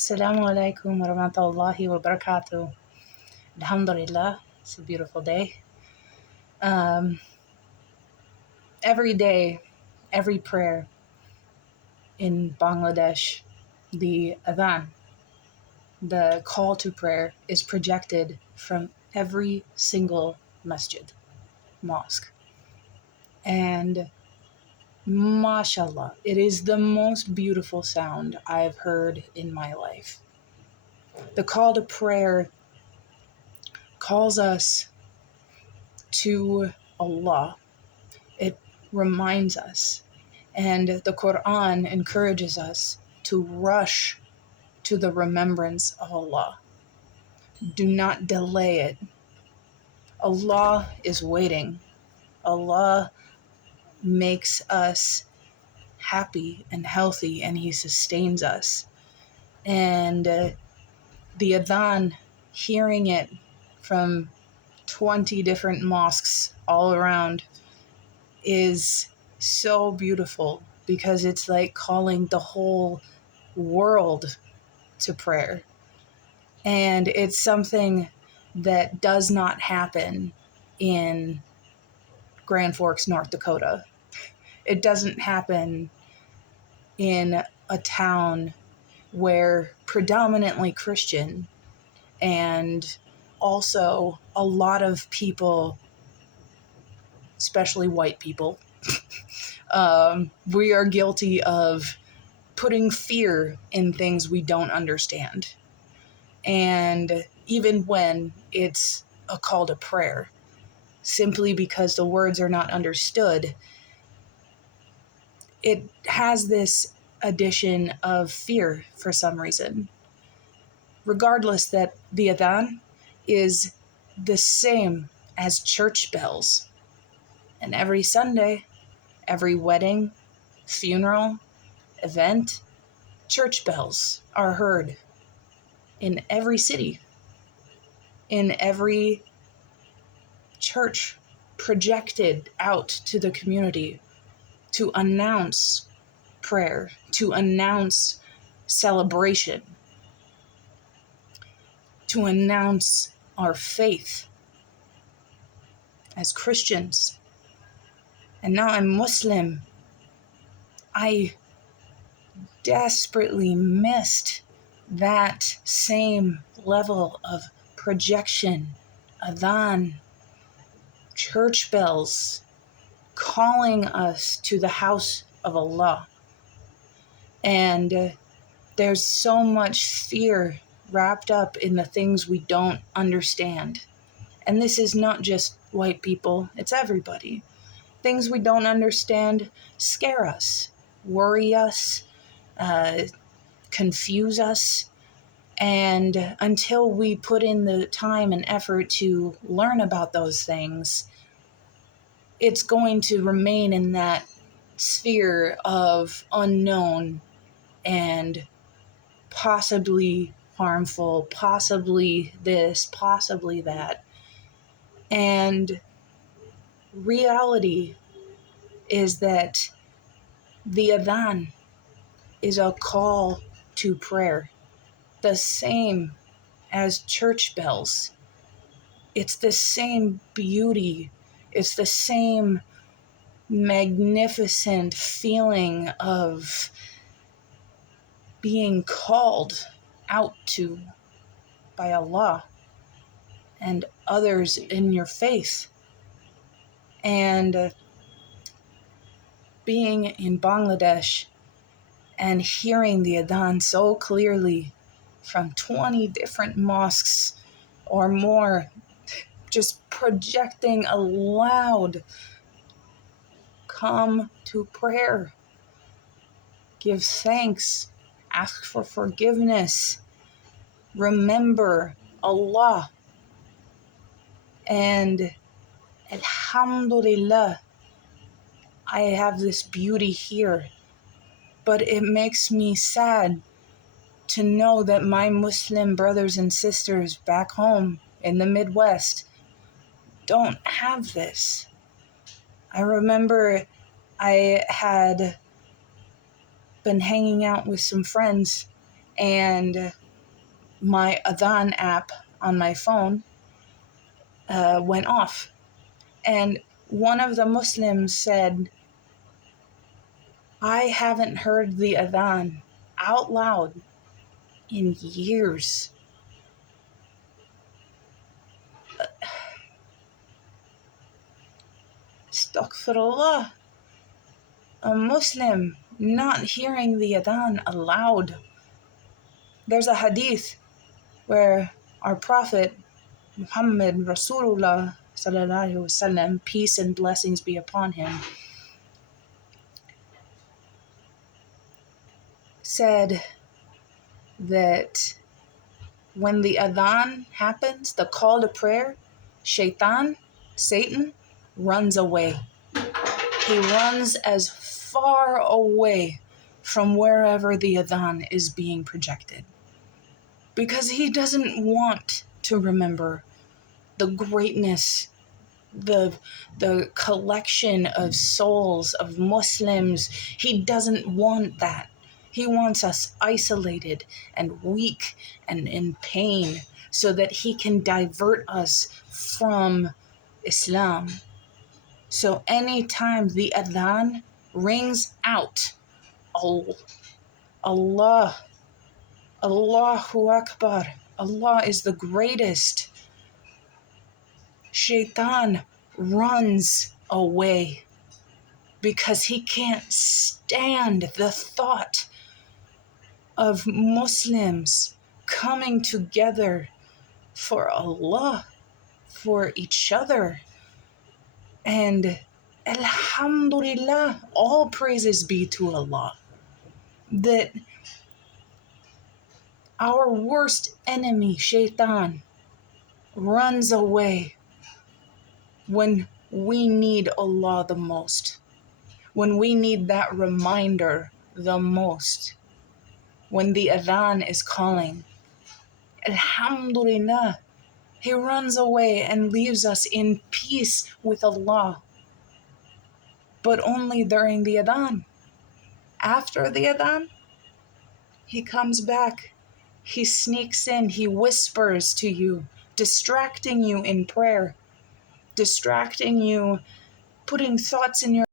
Assalaamualaikum warahmatullahi wabarakatuh. Alhamdulillah, it's a beautiful day. Every day, every prayer in Bangladesh, the athan, the call to prayer, is projected from every single mosque. And mashallah, it is the most beautiful sound I've heard in my life. The call to prayer calls us to Allah. It reminds us, and the Quran encourages us to rush to the remembrance of Allah. Do not delay it. Allah is waiting. Allah makes us happy and healthy, and He sustains us. And the adhan, hearing it from 20 different mosques all around, is so beautiful because it's like calling the whole world to prayer. And it's something that does not happen in Grand Forks, North Dakota. It doesn't happen in a town where predominantly Christian and also a lot of people, especially white people, we are guilty of putting fear in things we don't understand. And even when it's a call to prayer, simply because the words are not understood, it has this addition of fear for some reason. Regardless that the athan is the same as church bells. And every Sunday, every wedding, funeral, event, church bells are heard in every city, in every church, projected out to the community to announce prayer, to announce celebration, to announce our faith as Christians. And now I'm Muslim. I desperately missed that same level of projection, adhan, church bells, calling us to the house of Allah. And there's so much fear wrapped up in the things we don't understand. And this is not just white people, it's everybody. Things we don't understand scare us, worry us, confuse us. And until we put in the time and effort to learn about those things, it's going to remain in that sphere of unknown and possibly harmful, possibly this, possibly that. And reality is that the adhan is a call to prayer, the same as church bells. It's the same beauty. It's the same magnificent feeling of being called out to by Allah and others in your faith. And being in Bangladesh and hearing the adhan so clearly from 20 different mosques or more, just projecting aloud, come to prayer, give thanks, ask for forgiveness, remember Allah. And alhamdulillah, I have this beauty here, but it makes me sad to know that my Muslim brothers and sisters back home in the Midwest don't have this. I remember I had been hanging out with some friends, and my athan app on my phone went off. And one of the Muslims said, I haven't heard the athan out loud in years. Astaghfirullah. A Muslim not hearing the adhan aloud. There's a hadith where our Prophet Muhammad Rasulullah sallallahu alaihi wasallam, peace and blessings be upon him, said that when the adhan happens, the call to prayer, Satan, runs away. He runs as far away from wherever the adhan is being projected, because he doesn't want to remember the greatness, the collection of souls of Muslims. He doesn't want that. He wants us isolated and weak and in pain so that he can divert us from Islam. So anytime the adhan rings out, Allah, Allahu Akbar, Allah is the greatest, Shaitan runs away because he can't stand the thought of Muslims coming together for Allah, for each other. And Alhamdulillah, all praises be to Allah, that our worst enemy, Shaitan, runs away when we need Allah the most, when we need that reminder the most, when the adhan is calling. Alhamdulillah, he runs away and leaves us in peace with Allah, but only during the adhan. After the adhan, he comes back. He sneaks in, he whispers to you, distracting you in prayer, distracting you, putting thoughts in your